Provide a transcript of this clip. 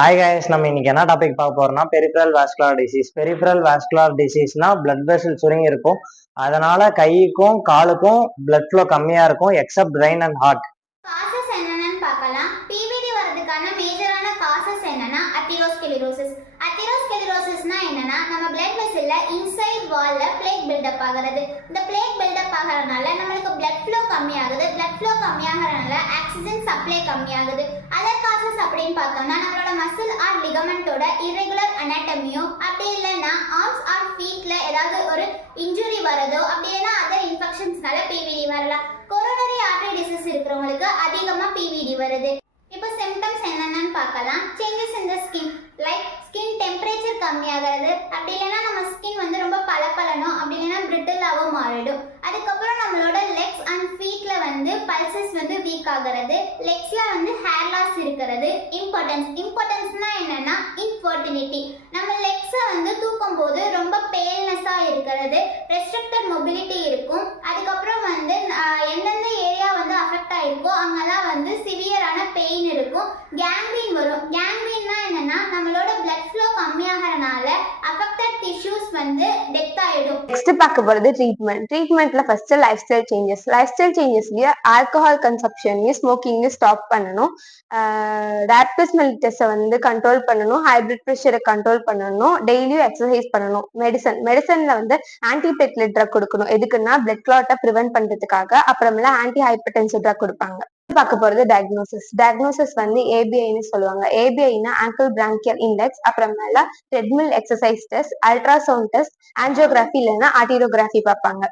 Hi guys, நம்ம இன்னைக்கு என்ன டாபிக் பார்க்க போறோம்னா peripheral vascular disease. Peripheral vascular டிசீஸ்னா பிளட் வெசல் சுருங்கி இருக்கும். அதனால கைக்கும் காலுக்கும் பிளட் ஃப்ளோ கம்மியா இருக்கும் except brain and heart. Causes என்னன்னு பார்க்கலாம். பிவிடி வரதுக்கான மேஜரான காசஸ் என்னன்னா அத்திரோஸ்கெலிரோசிஸ். அத்திரோஸ்கெலிரோசிஸ்னா என்னன்னா நம்ம பிளட் வெசல்ல இன்சைட் வால்ல பிளேக் பில்டப் ஆகுறது. இந்த பிளேக் பில்டப் ஆகறனால நம்மளுக்கு பிளட் ஃப்ளோ கம்மியாகுது. பிளட் ஃப்ளோ கம்மியாகறனால ஆக்சிஜன் சப்ளை கம்மியாகுது. அதர் காசஸ் அப்படின்னு பார்த்தோம்னா நம்மளோட மசில் ஆர் லிகமெண்டோட இரெகுலர் அனாட்டமியோ, அப்படி இல்லைன்னா ஆர்ம்ஸ் ஆர் ஃபீட்ல ஏதாவது ஒரு இன்ஜுரி வரதோ, அப்படி இல்லைன்னா அதர் இன்ஃபெக்ஷன்ஸ்னால பிவிடி வரலாம். கொரோனரி ஆர்டரி டிசீஸ் இருக்கிறவங்களுக்கு அதிகமா பிவிடி வருது. இப்போ சிம்டம்ஸ் என்னென்னு பார்க்கலாம். Changes in the skin, like skin temperature கம்மியாகிறது, அப்படி இல்லைன்னா நம்ம ஸ்கின் வந்து ரொம்ப பளபளனும், அப்படி இல்லைன்னா பிரிட்டிலாகவும் மாறிடும். அதுக்கப்புறம் நம்மளோட லெக்ஸ் அண்ட் ஃபீட்ல வந்து பல்சஸ் வந்து வீக் ஆகிறது. லெக்ஸ்ல வந்து ஹேர் லாஸ் இருக்கிறது. இம்பார்ட்டன்ஸ்னா என்னன்னா இன்ஃபர்டிலிட்டி. நம்ம லெக்ஸை வந்து தூக்கும் போது ரொம்ப பேல்னஸா இருக்கிறது. ரெஸ்ட்ரிக்டட் மொபிலிட்டி இருக்கும். அதுக்கப்புறம் வந்து எந்தெந்த ஏரியா வந்து அஃபெக்ட் ஆயிருக்கோ அங்கெல்லாம் வந்து சிவியரான பெயின் இருக்கும். கேங்க்ரீன் வரும். கேங்க்ரீன்னா என்னன்னா நம்மளோட பிளட் ஃப்ளோ கம்மியாகறனால அஃபெக்டட் டிஷ்யூஸ் வந்து டெத் ஆயிடும். நெக்ஸ்ட் பார்க்க போறது ட்ரீட்மெண்ட்ல ஃபர்ஸ்ட் லைஃப் ஸ்டைல் சேஞ்சஸ்லயே ஆல்கஹால் கன்சப்ஷனையும் ஸ்மோக்கிங்கையும் ஸ்டாப் பண்ணணும். ரேபிட் மெலிட்டஸை வந்து கண்ட்ரோல் பண்ணணும். ஹை பிளட் ப்ரெஷரை கண்ட்ரோல் பண்ணணும். டெய்லியும் எக்ஸசைஸ் பண்ணணும். மெடிசன்ல வந்து ஆன்டி பிளேட்லெட் ட்ரக் கொடுக்கணும். எதுக்குன்னா பிளட் கிளாட்டை ப்ரிவென்ட் பண்றதுக்காக. அப்புறமேல ஆன்டி ஹைப்பர்டென்சிவ் ட்ரக் கொடுப்பாங்க. பார்க்க போறது டயக்னோசிஸ் வந்து ஏபிஐன்னு சொல்லுவாங்க. ஏபிஐனா ஆங்கிள் பிராங்கியல் இண்டெக்ஸ், அப்புறமேல treadmill exercise test, ultrasound test, angiography இல்லைன்னா ஆர்டியோகிராஃபி பார்ப்பாங்க.